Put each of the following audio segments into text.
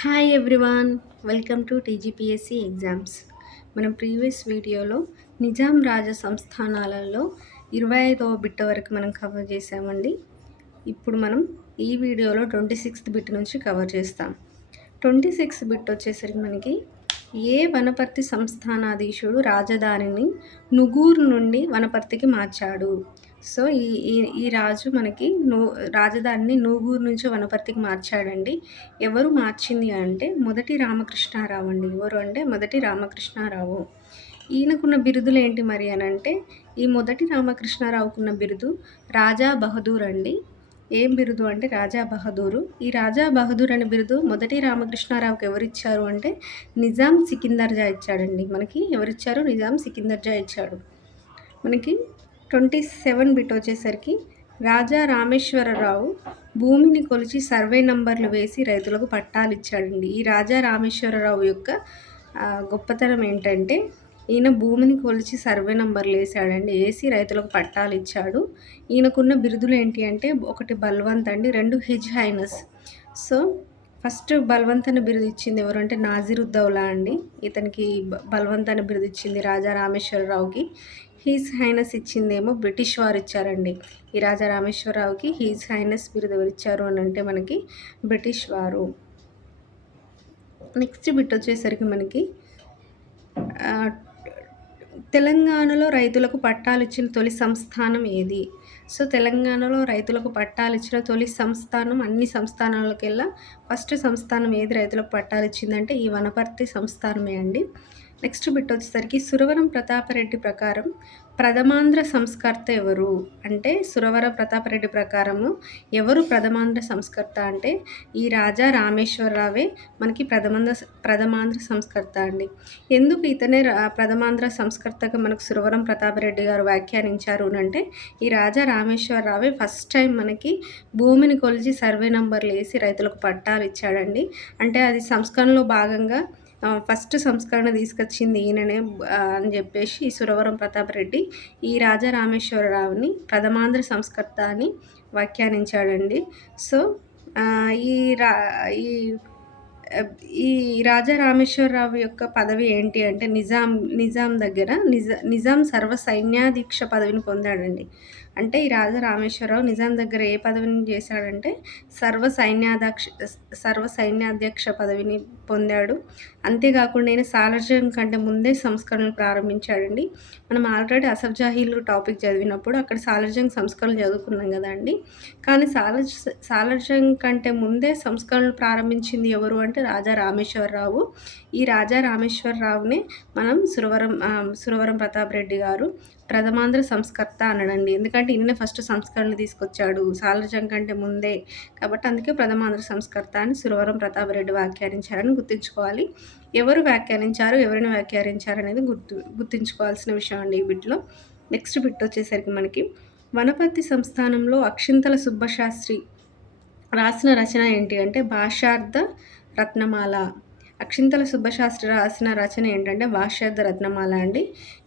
Hi everyone, welcome to TGPSC exams. మనం previous వీడియోలో నిజాం రాజ సంస్థానాలలో 25వ bit వరకు మనం కవర్ చేసామండి. ఇప్పుడు మనం ఈ వీడియోలో 26th బిట్ నుంచి కవర్ చేస్తాం. 26th బిట్ వచ్చేసరికి మనకి ఏ వనపర్తి సంస్థానాధీశుడు రాజధానిని నుగూరు నుండి వనపర్తికి మార్చాడు. సో ఈ ఈ ఈ రాజు మనకి రాజధానిని నూగూరు నుంచి వనపర్తికి మార్చాడండి. ఎవరు మార్చింది అంటే మొదటి రామకృష్ణారావు అండి. ఎవరు అంటే మొదటి రామకృష్ణారావు. ఈయనకున్న బిరుదులు ఏంటి మరి అని అంటే, ఈ మొదటి రామకృష్ణారావుకున్న బిరుదు రాజా బహదూర్ అండి. ఏం బిరుదు అంటే రాజా బహదూరు. ఈ రాజా బహదూర్ అనే బిరుదు మొదటి రామకృష్ణారావుకి ఎవరిచ్చారు అంటే నిజాం సికిందర్జా ఇచ్చాడండి. మనకి ఎవరిచ్చారు? నిజాం సికిందర్జా ఇచ్చాడు. మనకి 27 బిట్ వచ్చేసరికి రాజా రామేశ్వరరావు భూమిని కొలిచి సర్వే నంబర్లు వేసి రైతులకు పట్టాలు ఇచ్చాడండి. ఈ రాజా రామేశ్వరరావు యొక్క గొప్పతనం ఏంటంటే, ఈయన భూమిని కొలిచి సర్వే నంబర్లు వేసాడండి. వేసి రైతులకు పట్టాలు ఇచ్చాడు. ఈయనకున్న బిరుదులు ఏంటి అంటే, ఒకటి బల్వంత్ అండి, 2 his highness. So first Balwant అనే బిరుదు ఇచ్చింది ఎవరు అంటే నాజిరుద్దౌలా అండి. ఇతనికి బల్వంత్ అనే బిరుదు ఇచ్చింది రాజా రామేశ్వరరావుకి. హీజ్ హైనస్ ఇచ్చిందేమో బ్రిటిష్ వారు ఇచ్చారండి. ఈ రాజా రామేశ్వరరావుకి హీజ్ హైనస్ బిరుదు ఎవరు ఇచ్చారు అని అంటే మనకి బ్రిటిష్ వారు. నెక్స్ట్ బిట్ వచ్చేసరికి మనకి తెలంగాణలో రైతులకు పట్టాలు ఇచ్చిన తొలి సంస్థానం ఏది? సో తెలంగాణలో రైతులకు పట్టాలు ఇచ్చిన తొలి సంస్థానం అన్ని సంస్థానాలకెల్లా ఫస్ట్ సంస్థానం ఏది రైతులకు పట్టాలు ఇచ్చిందంటే ఈ వనపర్తి సంస్థానమే అండి. నెక్స్ట్ బిట్ వచ్చేసరికి సురవరం ప్రతాపరెడ్డి ప్రకారం ప్రథమాంధ్ర సంస్కర్త ఎవరు అంటే, సురవర ప్రతాపరెడ్డి ప్రకారము ఎవరు ప్రథమాంధ్ర సంస్కర్త అంటే ఈ రాజా రామేశ్వరరావే మనకి ప్రథమాంధ్ర సంస్కర్త అండి. ఎందుకు ఇతనే ప్రథమాంధ్ర సంస్కర్తగా మనకు సురవరం ప్రతాపరెడ్డి గారు వ్యాఖ్యానించారు అంటే, ఈ రాజా రామేశ్వరరావే ఫస్ట్ టైం మనకి భూమిని కొలిచి సర్వే నంబర్లు వేసి రైతులకు పట్టాలు ఇచ్చాడండి. అంటే అది సంస్కరణలో భాగంగా ఫస్ట్ సంస్కరణ తీసుకొచ్చింది ఈయననే అని చెప్పేసి ఈ సురవరం ప్రతాపరెడ్డి ఈ రాజా రామేశ్వరరావుని ప్రథమాంధ్ర సంస్కర్త అని వ్యాఖ్యానించాడండి. సో ఈ రా ఈ ఈ రాజా రామేశ్వరరావు యొక్క పదవి ఏంటి అంటే నిజాం దగ్గర నిజాం సర్వ సైన్యాధీక్ష పదవిని పొందాడండి. అంటే ఈ రాజా రామేశ్వరరావు నిజాం దగ్గర ఏ పదవిని చేశాడంటే సర్వ సైన్యాధ్యక్ష పదవిని పొందాడు. అంతేకాకుండా ఈయన సాలార్జంగ్ కంటే ముందే సంస్కరణలు ప్రారంభించాడండి. మనం ఆల్రెడీ అసఫ్ జాహీలు టాపిక్ చదివినప్పుడు అక్కడ సాలార్జంగ్ సంస్కరణలు చదువుకున్నాం కదా అండి. కానీ సాలార్జంగ్ కంటే ముందే సంస్కరణలు ప్రారంభించింది ఎవరు అంటే రాజా రామేశ్వరరావు. ఈ రాజా రామేశ్వరరావునే మనం సురవరం ప్రతాపరెడ్డి గారు ప్రథమాంధ్ర సంస్కర్త అనడండి. ఎందుకంటే ఈయననే ఫస్ట్ సంస్కరణలు తీసుకొచ్చాడు సాలార్జంగ్ కంటే ముందే, కాబట్టి అందుకే ప్రథమాంధ్ర సంస్కర్త అని సురవరం ప్రతాపరెడ్డి వ్యాఖ్యానించారని గుర్తుంచుకోవాలి. ఎవరు వ్యాఖ్యానించారు, ఎవరిని వ్యాఖ్యానించారు అనేది గుర్తుంచుకోవాల్సిన విషయం అండి ఈ బిట్లో. నెక్స్ట్ బిట్ వచ్చేసరికి మనకి వనపర్తి సంస్థానంలో అక్షింతల సుబ్బశాస్త్రి రాసిన రచన ఏంటి అంటే భాషార్థ రత్నమాల. అక్షింతల సుబ్బశాస్త్రి రాసిన రచన ఏంటంటే భాషార్థ రత్నమాల అండి.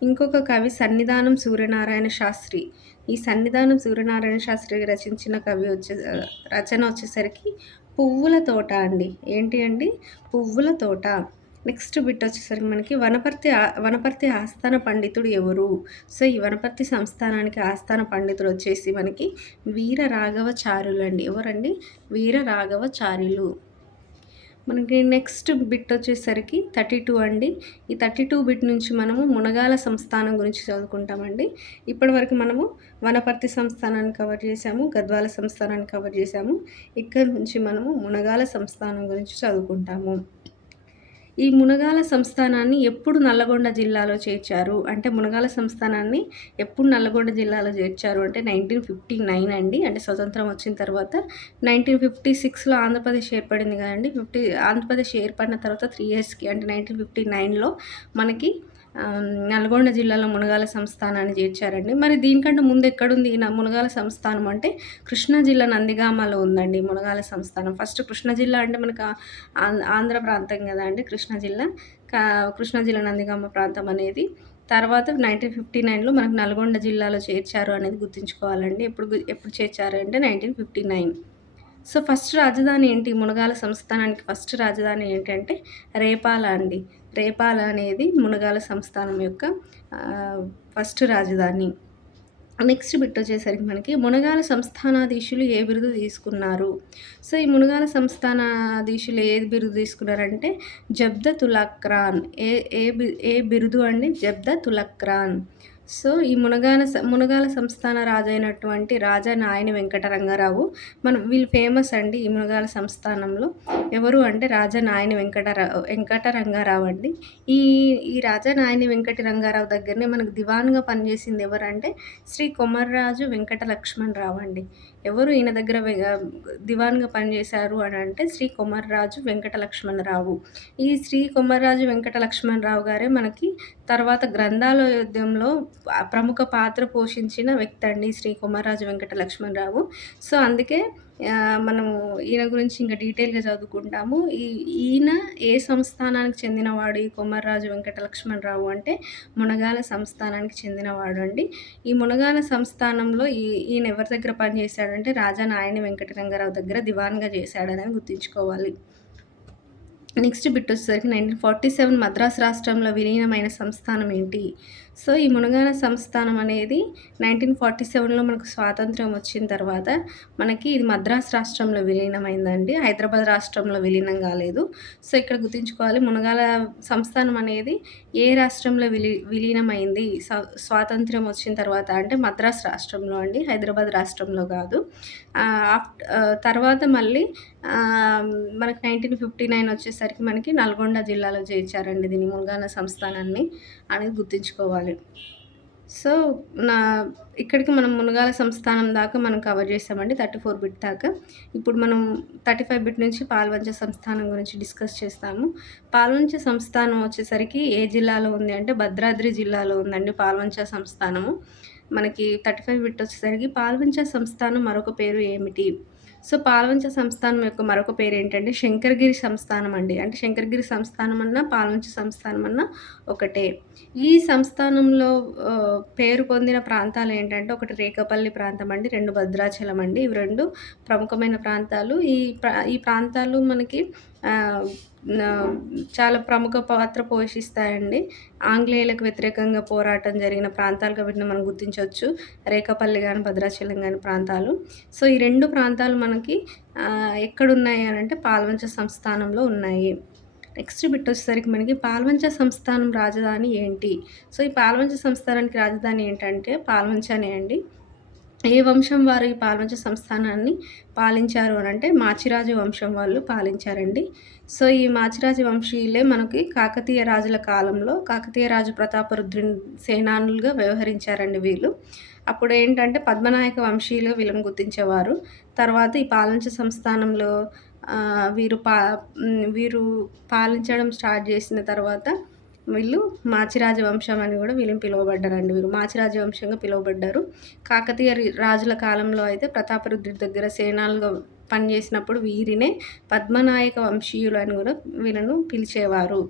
ఇంకొక కవి సన్నిధానం సూర్యనారాయణ శాస్త్రి. ఈ సన్నిధానం సూర్యనారాయణ శాస్త్రి రచించిన రచన వచ్చేసరికి పువ్వుల తోట అండి. ఏంటి అండి? పువ్వుల తోట. నెక్స్ట్ బిట్ వచ్చేసరికి మనకి వనపర్తి ఆస్థాన పండితుడు ఎవరు? సో ఈ వనపర్తి సంస్థానానికి ఆస్థాన పండితుడు వచ్చేసి మనకి వీర రాఘవచార్యులు అండి. ఎవరండి? వీర రాఘవచార్యులు. మనకి నెక్స్ట్ బిట్ వచ్చేసరికి 32 అండి. ఈ 32 బిట్ నుంచి మనము మునగాల సంస్థానం గురించి చదువుకుంటామండి. ఇప్పటివరకు మనము వనపర్తి సంస్థానాన్ని కవర్ చేసాము, గద్వాల సంస్థానాన్ని కవర్ చేసాము. ఇక్కడ నుంచి మనము మునగాల సంస్థానం గురించి చదువుకుంటాము. ఈ మునగాల సంస్థానాన్ని ఎప్పుడు నల్లగొండ జిల్లాలో చేర్చారు అంటే, మునగాల సంస్థానాన్ని ఎప్పుడు నల్లగొండ జిల్లాలో చేర్చారు అంటే 1959 అండి. అంటే స్వతంత్రం వచ్చిన తర్వాత 1956లో ఆంధ్రప్రదేశ్ ఏర్పడింది కదండి. ఆంధ్రప్రదేశ్ ఏర్పడిన తర్వాత 3 ఇయర్స్కి అంటే 1959లో మనకి నల్గొండ జిల్లాలో మునగాల సంస్థానాన్ని చేర్చారండి. మరి దీనికంటే ముందు ఎక్కడుంది మునగాల సంస్థానం అంటే కృష్ణా జిల్లా నందిగామలో ఉందండి మునగాల సంస్థానం. ఫస్ట్ కృష్ణా జిల్లా అంటే మనకు ఆంధ్ర ప్రాంతం కదా అండి కృష్ణా జిల్లా. కృష్ణా జిల్లా నందిగామ ప్రాంతం అనేది తర్వాత 1959లో మనకు నల్గొండ జిల్లాలో చేర్చారు అనేది గుర్తుంచుకోవాలండి. ఎప్పుడు చేర్చారు అంటే 1959. సో, ఫస్ట్ రాజధాని ఏంటి? మునగాల సంస్థానానికి ఫస్ట్ రాజధాని ఏంటంటే రేపాల అండి. రేపాల అనేది మునగాల సంస్థానం యొక్క ఫస్ట్ రాజధాని. నెక్స్ట్ బిట్ వచ్చేసరికి మనకి మునగాల సంస్థానాధీశులు ఏ బిరుదు తీసుకున్నారు? సో, ఈ మునగాల సంస్థానాధీశులు ఏ బిరుదు తీసుకున్నారంటే జబ్దతులక్రాన్. ఏ బిరుదు అండి? జబ్దతులక్రాన్. సో, ఈ మునగాల సంస్థాన రాజైనటువంటి రాజా నాయని వెంకటరంగారావు. వీళ్ళు ఫేమస్ అండి ఈ మునగాల సంస్థానంలో. ఎవరు అంటే రాజా నాయని వెంకటరంగారావు అండి. ఈ ఈ రాజా నాయని వెంకటి రంగారావు దగ్గరనే మనకు దివాన్‌గా పనిచేసింది ఎవరంటే శ్రీ కొమర్రాజు వెంకట లక్ష్మణరావు అండి. ఎవరు ఈయన దగ్గర దివాన్‌గా పనిచేశారు అనంటే శ్రీ కొమర్రాజు వెంకట లక్ష్మణరావు. ఈ శ్రీ కొమర్రాజు వెంకట లక్ష్మణరావు గారే మనకి తర్వాత గ్రంథాలయోద్యమంలో ప్రముఖ పాత్ర పోషించిన వ్యక్తి అండి శ్రీ కొమర్రాజు వెంకట లక్ష్మణరావు. సో, అందుకే మనము ఈయన గురించి ఇంకా డీటెయిల్‌గా చదువుకుంటాము. ఈయన ఏ సంస్థానానికి చెందినవాడు ఈ కొమర్రాజు వెంకట లక్ష్మణరావు అంటే మునగాల సంస్థానానికి చెందినవాడు అండి. ఈ మునగాల సంస్థానంలో ఈయన ఎవరి దగ్గర పనిచేశాడంటే రాజా నాయని వెంకట రంగారావు దగ్గర దివాన్‌గా చేశాడనేది గుర్తుంచుకోవాలి. నెక్స్ట్ బిట్ వచ్చేసరికి 1947 మద్రాసు రాష్ట్రంలో విలీనమైన సంస్థానం ఏంటి? సో, ఈ మునగాల సంస్థానం అనేది 1947లో మనకు స్వాతంత్ర్యం వచ్చిన తర్వాత మనకి ఇది మద్రాసు రాష్ట్రంలో విలీనమైందండి. హైదరాబాద్ రాష్ట్రంలో విలీనం కాలేదు. సో, ఇక్కడ గుర్తుంచుకోవాలి మునగాల సంస్థానం అనేది ఏ రాష్ట్రంలో విలీనమైంది స్వాతంత్ర్యం వచ్చిన తర్వాత అంటే మద్రాసు రాష్ట్రంలో అండి. హైదరాబాద్ రాష్ట్రంలో కాదు. తర్వాత మళ్ళీ మనకి 1959 వచ్చేసరికి మనకి నల్గొండ జిల్లాలో చేర్చారండి దీన్ని మునగాల సంస్థానాన్ని అనేది గుర్తుంచుకోవాలి. సో, ఇక్కడికి మనం మునగాల సంస్థానం దాకా మనం కవర్ చేసామండి 34 బిట్ దాకా. ఇప్పుడు మనం 35 బిట్ నుంచి పాల్వంచ సంస్థానం గురించి డిస్కస్ చేస్తాము. పాల్వంచ సంస్థానం వచ్చేసరికి ఏ జిల్లాలో ఉంది అంటే భద్రాద్రి జిల్లాలో ఉందండి పాల్వంచ సంస్థానము. మనకి 35 బిట్ వచ్చేసరికి పాల్వంచ సంస్థానం మరొక పేరు ఏమిటి? సో, పాల్వంచ సంస్థానం యొక్క మరొక పేరేంటంటే శంకరగిరి సంస్థానం అండి. అంటే శంకరగిరి సంస్థానం అన్నా, పాల్వంచ సంస్థానం అన్నా ఒకటే. ఈ సంస్థానంలో పేరు పొందిన ప్రాంతాలేంటంటే ఒకటి రేకపల్లి ప్రాంతం అండి, 2 భద్రాచలం అండి. ఇవి 2 ప్రముఖమైన ప్రాంతాలు. ఈ ప్రాంతాలు మనకి చాలా ప్రముఖ పాత్ర పోషిస్తాయండి. ఆంగ్లేయులకు వ్యతిరేకంగా పోరాటం జరిగిన ప్రాంతాలుగా వీటిని మనం గుర్తించొచ్చు. రేకపల్లి గాని, భద్రాచలం గాని ప్రాంతాలు. సో, ఈ 2 ప్రాంతాలు మనకి ఎక్కడున్నాయి అనంటే పాల్వంచ సంస్థానంలో ఉన్నాయి. నెక్స్ట్ బిట్ వచ్చేసరికి మనకి పాల్వంచ సంస్థానం రాజధాని ఏంటి? సో, ఈ పాల్వంచ సంస్థానానికి రాజధాని ఏంటంటే పాల్వంచనే అండి. ఏ వంశం వారు ఈ పాల్వంచ సంస్థానాన్ని పాలించారు అనంటే మాచిరాజు వంశం వాళ్ళు పాలించారండి. సో, ఈ మాచిరాజు వంశీయులే మనకి కాకతీయ రాజుల కాలంలో కాకతీయ రాజు ప్రతాపరుద్రుని సేనానులుగా వ్యవహరించారండి వీళ్ళు. అప్పుడేంటంటే పద్మనాయక వంశీయులుగా వీళ్ళని గుర్తించేవారు. తర్వాత ఈ పాల్వంచ సంస్థానంలో వీరు పాలించడం స్టార్ట్ చేసిన తర్వాత వీళ్ళు మాచిరాజ వంశం అని కూడా వీళ్ళని పిలువబడ్డారండి. వీరు మాచిరాజ వంశంగా పిలువబడ్డారు. కాకతీయ రాజుల కాలంలో అయితే ప్రతాపరుద్రుడి దగ్గర సేనాలుగా పనిచేసినప్పుడు వీరినే పద్మనాయక వంశీయులు అని కూడా వీళ్ళను పిలిచేవారు.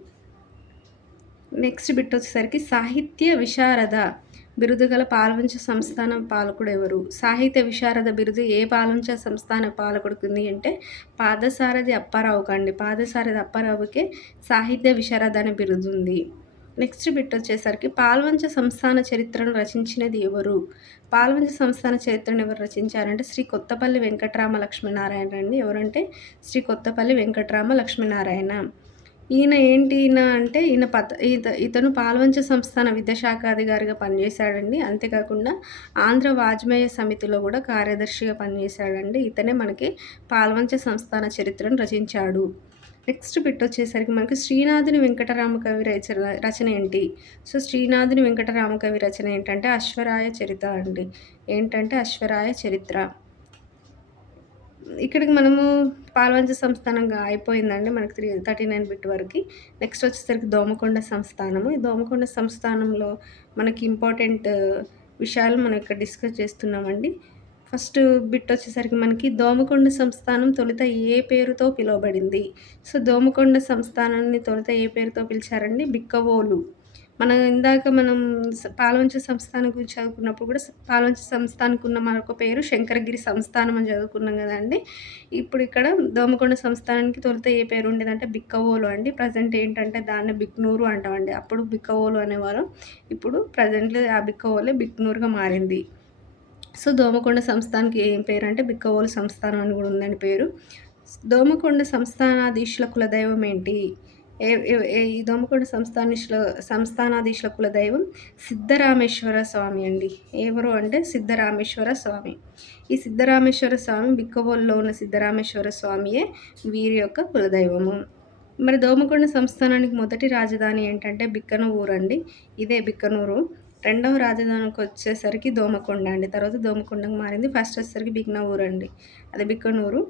నెక్స్ట్ బిట్ వచ్చేసరికి సాహిత్య విశారద బిరుదు గల పాల్వంచ సంస్థానం పాలకుడు ఎవరు? సాహిత్య విశారద బిరుదు ఏ పాల్వంచ సంస్థాన పాలకుడికి ఉంది అంటే పాదసారథి అప్పారావుకు అండి. పాదసారథి అప్పారావుకే సాహిత్య విశారద అనే బిరుదు ఉంది. నెక్స్ట్ బిట్ వచ్చేసరికి పాల్వంచ సంస్థాన చరిత్రను రచించినది ఎవరు? పాల్వంచ సంస్థాన చరిత్రను ఎవరు రచించారంటే శ్రీ కొత్తపల్లి వెంకటరామ లక్ష్మీనారాయణ అండి. ఎవరంటే శ్రీ కొత్తపల్లి వెంకటరామ లక్ష్మీనారాయణ. ఈయన అంటే ఇతను పాల్వంచ సంస్థాన విద్యాశాఖాధికారిగా పనిచేశాడండి. అంతేకాకుండా ఆంధ్ర వాజ్మేయ సమితిలో కూడా కార్యదర్శిగా పనిచేశాడండి. ఇతనే మనకి పాల్వంచ సంస్థాన చరిత్రను రచించాడు. నెక్స్ట్ బిట్ వచ్చేసరికి మనకి శ్రీనాథుని వెంకటరామ కవి రచన ఏంటి? సో, శ్రీనాథుని వెంకటరామ కవి రచన ఏంటంటే అశ్వరాయ చరిత అండి. ఏంటంటే అశ్వరాయ చరిత్ర. ఇక్కడికి మనము పాల్వంచ సంస్థానంగా అయిపోయిందండి మనకి 39 బిట్ వరకు. నెక్స్ట్ వచ్చేసరికి దోమకొండ సంస్థానము. ఈ దోమకొండ సంస్థానంలో మనకి ఇంపార్టెంట్ విషయాలు మనం ఇక్కడ డిస్కస్ చేస్తున్నామండి. ఫస్ట్ బిట్ వచ్చేసరికి మనకి దోమకొండ సంస్థానం తొలుత ఏ పేరుతో పిలువబడింది? సో, దోమకొండ సంస్థానాన్ని తొలుత ఏ పేరుతో పిలిచారండి? బిక్కవోలు. మనం ఇందాక పాల్వంచ సంస్థానం గురించి చదువుకున్నప్పుడు కూడా పాల్వంచ సంస్థానానికి ఉన్న మరొక పేరు శంకరగిరి సంస్థానం అని చదువుకున్నాం గదండీ! ఇప్పుడు ఇక్కడ దోమకొండ సంస్థానానికి తొలుత ఏ పేరు ఉండేదంటే బిక్కవోలు అండి. ప్రెజెంట్ ఏంటంటే దాన్ని బిక్నూరు అంటామండి. అప్పుడు బిక్కవోలు అనేవారు. ఇప్పుడు ప్రెజెంట్‌లో ఆ బిక్కవోలే బిక్నూరుగా మారింది. సో, దోమకొండ సంస్థానానికి ఏం పేరంటే బిక్కవోలు సంస్థానం అని గూడా ఉందండి పేరు. దోమకొండ సంస్థానాధీశుల కులదైవం ఏంటి? ఏ ఏ ఏ ఈ దోమకొండ సంస్థానాధీశుల కులదైవం సిద్ధరామేశ్వర స్వామి అండి. ఎవరు అంటే సిద్ధరామేశ్వర స్వామి. ఈ సిద్ధరామేశ్వర స్వామి బిక్కవోలులో ఉన్న సిద్ధరామేశ్వర స్వామియే వీరి యొక్క కులదైవము. మరి దోమకొండ సంస్థానానికి మొదటి రాజధాని ఏంటంటే బిక్కనూరు అండి. ఇదే బిక్కనూరు. రెండవ రాజధానికొచ్చేసరికి దోమకొండ అండి. తర్వాత దోమకొండకి మారింది. ఫస్ట్ వచ్చేసరికి బిక్నఊరు అండి. అదే బిక్కనూరు.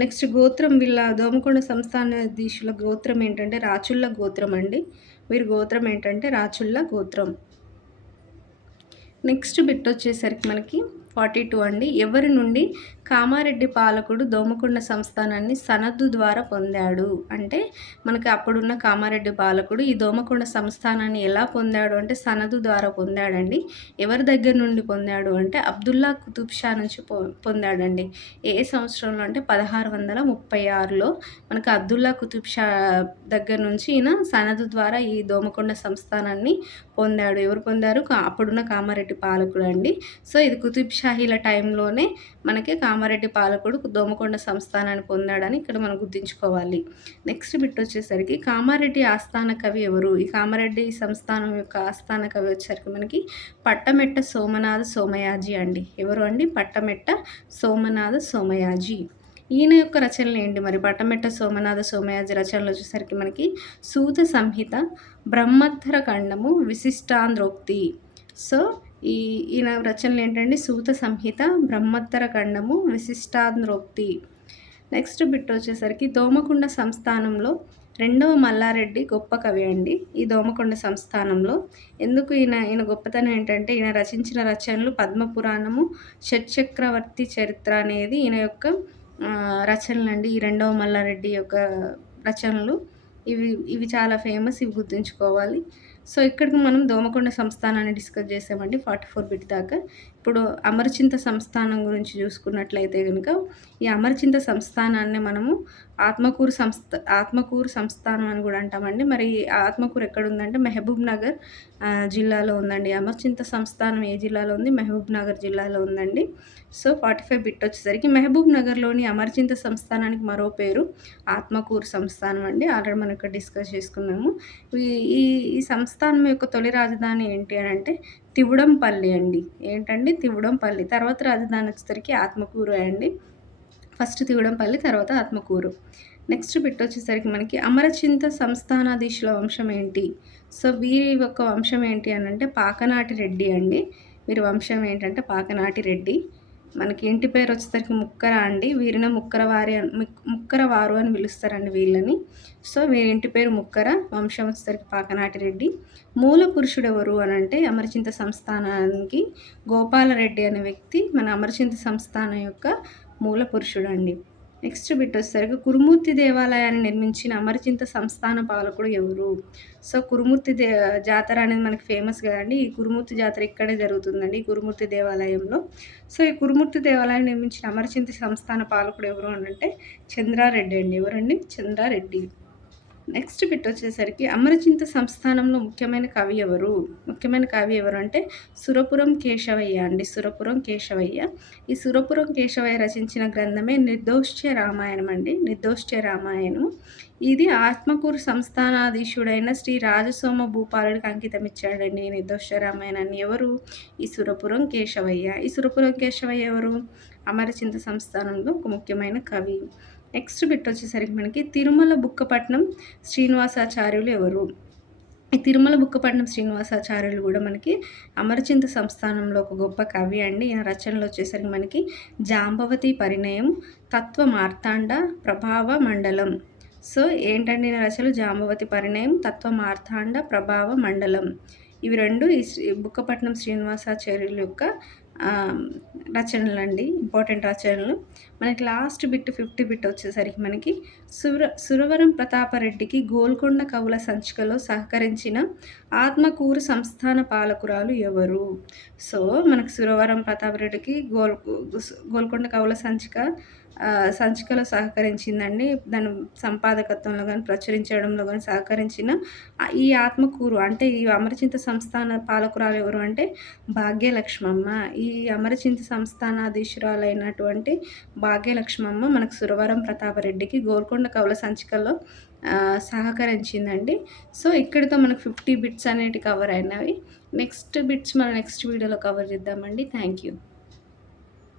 నెక్స్ట్ గోత్రం వీళ్ళ దోమకొండ సంస్థానాధీశుల గోత్రం ఏంటంటే రాచుళ్ళ గోత్రం అండి. వీరి గోత్రం ఏంటంటే రాచుళ్ళ గోత్రం. నెక్స్ట్ బిట్ వచ్చేసరికి మనకి 42 అండి. ఎవరి నుండి కామారెడ్డి పాలకుడు దోమకొండ సంస్థానాన్ని సనద్దు ద్వారా పొందాడు? అంటే మనకి అప్పుడున్న కామారెడ్డి పాలకుడు ఈ దోమకొండ సంస్థానాన్ని ఎలా పొందాడు అంటే సనదు ద్వారా పొందాడండి. ఎవరి దగ్గర నుండి పొందాడు అంటే అబ్దుల్లా కుతుబ్ షా నుంచి పొందాడండి. ఏ సంవత్సరంలో అంటే 1636లో మనకి అబ్దుల్లా కుతుబ్ షా దగ్గర నుంచి ఈయన సనదు ద్వారా ఈ దోమకొండ సంస్థానాన్ని పొందాడు. ఎవరు పొందారు? అప్పుడున్న కామారెడ్డి పాలకుడు అండి. సో, ఇది కుతుబ్ షాహీల టైంలోనే మనకి కామారెడ్డి పాలకుడు దోమకొండ సంస్థానాన్ని పొందాడని ఇక్కడ మనం గుర్తుంచుకోవాలి. నెక్స్ట్ బిట్ వచ్చేసరికి కామారెడ్డి ఆస్థాన కవి ఎవరు? ఈ కామారెడ్డి సంస్థానం యొక్క ఆస్థాన కవి వచ్చేసరికి మనకి పట్టమెట్ట సోమనాథ సోమయాజి అండి. ఎవరు అండి? పట్టమెట్ట సోమనాథ సోమయాజి. ఈయన యొక్క రచనలు ఏంటి మరి? పట్టమెట్ట సోమనాథ సోమయాజి రచనలు వచ్చేసరికి మనకి సూత సంహిత, బ్రహ్మోత్తర ఖండము, విశిష్టాంధ్రోక్తి. సో, ఈయన రచనలు ఏంటంటే సూత సంహిత, బ్రహ్మోత్తర ఖండము, విశిష్టాంధ్రోక్తి. నెక్స్ట్ బిట్ వచ్చేసరికి దోమకొండ సంస్థానంలో రెండవ మల్లారెడ్డి గొప్ప కవి అండి. ఈ దోమకొండ సంస్థానంలో ఎందుకు ఈయన గొప్పతనం ఏంటంటే ఈయన రచించిన రచనలు పద్మపురాణము, షట్చక్రవర్తి చరిత్ర అనేది ఈయన యొక్క రచనలండి. ఈ రెండవ మల్లారెడ్డి యొక్క రచనలు ఇవి చాలా ఫేమస్. ఇవి గుర్తుంచుకోవాలి. సో, ఇక్కడికి మనం దోమకొండ సంస్థానాన్ని డిస్కస్ చేసామండి 44 బిట్ దాకా. ఇప్పుడు అమరచింత సంస్థానం గురించి చూసుకున్నట్లయితే గనుక ఈ అమరచింత సంస్థానాన్ని మనము ఆత్మకూరు సంస్థానం అని కూడా అంటామండి. మరి ఆత్మకూరు ఎక్కడుందంటే మహబూబ్ నగర్ జిల్లాలో ఉందండి. అమరచింత సంస్థానం ఏ జిల్లాలో ఉంది? మహబూబ్ నగర్ జిల్లాలో ఉందండి. సో, 45 బిట్ వచ్చేసరికి మహబూబ్ నగర్‌లోని అమరచింత సంస్థానానికి మరో పేరు ఆత్మకూరు సంస్థానం అండి. ఆల్రెడీ మనం ఇక్కడ డిస్కస్ చేసుకున్నాము. ఈ ఈ ఈ సంస్థానం యొక్క తొలి రాజధాని ఏంటి అనంటే తివుడంపల్లి అండి. ఏంటండి? తివుడంపల్లి. తర్వాత రాజధాని వచ్చేసరికి ఆత్మకూరు అండి. ఫస్ట్ తివుడంపల్లి, తర్వాత ఆత్మకూరు. నెక్స్ట్ బిట్ వచ్చేసరికి మనకి అమరచింత సంస్థానాధీశుల వంశం ఏంటి? సో, వీరి యొక్క వంశం ఏంటి అనంటే పాకనాటి రెడ్డి అండి. వీరి వంశం ఏంటంటే పాకనాటి రెడ్డి. మనకి ఇంటి పేరు వచ్చేసరికి ముక్కర అండి. వీరిని ముక్కరవారు అని పిలుస్తారండి వీళ్ళని. సో, వీరి ఇంటి పేరు ముక్కర. వంశం వచ్చేసరికి పాకనాటి రెడ్డి. మూల పురుషుడు ఎవరు అనంటే అమరచింత సంస్థానానికి గోపాలరెడ్డి అనే వ్యక్తి మన అమరచింత సంస్థానం యొక్క మూల పురుషుడు అండి. నెక్స్ట్ బిట్ వచ్చేసరికి కురుమూర్తి దేవాలయాన్ని నిర్మించిన అమరచింత సంస్థాన పాలకుడు ఎవరు? సో, కురుమూర్తి జాతర అనేది మనకి ఫేమస్ కదండి. ఈ కురుమూర్తి జాతర ఇక్కడే జరుగుతుందండి, ఈ కురుమూర్తి దేవాలయంలో. సో, ఈ కురుమూర్తి దేవాలయాన్ని నిర్మించిన అమరచింత సంస్థాన పాలకుడు ఎవరు అనంటే చంద్రారెడ్డి అండి. ఎవరండి? చంద్రారెడ్డి. నెక్స్ట్ బిట్ వచ్చేసరికి అమరచింత సంస్థానంలో ముఖ్యమైన కవి ఎవరు అంటే సురపురం కేశవయ్య అండి. సురపురం కేశవయ్య. ఈ సురపురం కేశవయ్య రచించిన గ్రంథమే నిర్దోష్ట్య రామాయణం అండి. నిర్దోష్ట్య రామాయణం. ఇది ఆత్మకూరు సంస్థానాధీశుడైన శ్రీ రాజసోమ భూపాలుడికి అంకితం ఇచ్చాడండి ఈ నిర్దోష్ట్య రామాయణాన్ని. ఎవరు? ఈ సురపురం కేశవయ్య. ఈ సురపురం కేశవయ్య ఎవరు? అమరచింత సంస్థానంలో ఒక ముఖ్యమైన కవి. నెక్స్ట్ బిట్ వచ్చేసరికి మనకి తిరుమల బుక్కపట్నం శ్రీనివాసాచార్యులు ఎవరు? ఈ తిరుమల బుక్కపట్నం శ్రీనివాసాచార్యులు కూడా మనకి అమరచింత సంస్థానంలో ఒక గొప్ప కవి అండి. ఈయన రచనలు వచ్చేసరికి మనకి జాంబవతి పరిణయం, తత్వ మార్తాండ, ప్రభావ మండలం. సో, ఏంటండి ఈయన రచనలు? జాంబవతి పరిణయం, తత్వ మార్తాండ, ప్రభావ మండలం. ఇవి రెండు ఈ బుక్కపట్నం శ్రీనివాసాచార్యుల యొక్క ఆహ్, రచనలండి. ఇంపార్టెంట్ రచనలు. మనకి లాస్ట్ బిట్ 50 బిట్ వచ్చేసరికి మనకి సురవరం ప్రతాపరెడ్డికి గోల్కొండ కవుల సంచికలో సహకరించిన ఆత్మకూరు సంస్థాన పాలకురాలు ఎవరు? సో, మనకు సురవరం ప్రతాపరెడ్డికి గోల్కొండ కవుల సంచికలో సహకరించిందండి. దాని సంపాదకత్వంలో గాని, ప్రచురించడంలో గాని సహకరించిన ఈ ఆత్మకూరు అంటే ఈ అమరచింత సంస్థాన పాలకురాలు ఎవరు అంటే భాగ్యలక్ష్మమ్మ. ఈ అమరచింత సంస్థానాధీశురాలైనటువంటి భాగ్యలక్ష్మమ్మ మనకు సురవరం ప్రతాపరెడ్డికి గోల్కొండ కవుల సంచికలో సహకరించిందండి. సో, ఇక్కడితో మనకు 50 బిట్స్ అనేటివి కవర్ అయినవి. నెక్స్ట్ బిట్స్ మనం నెక్స్ట్ వీడియోలో కవర్ చేద్దామండి. Thank you.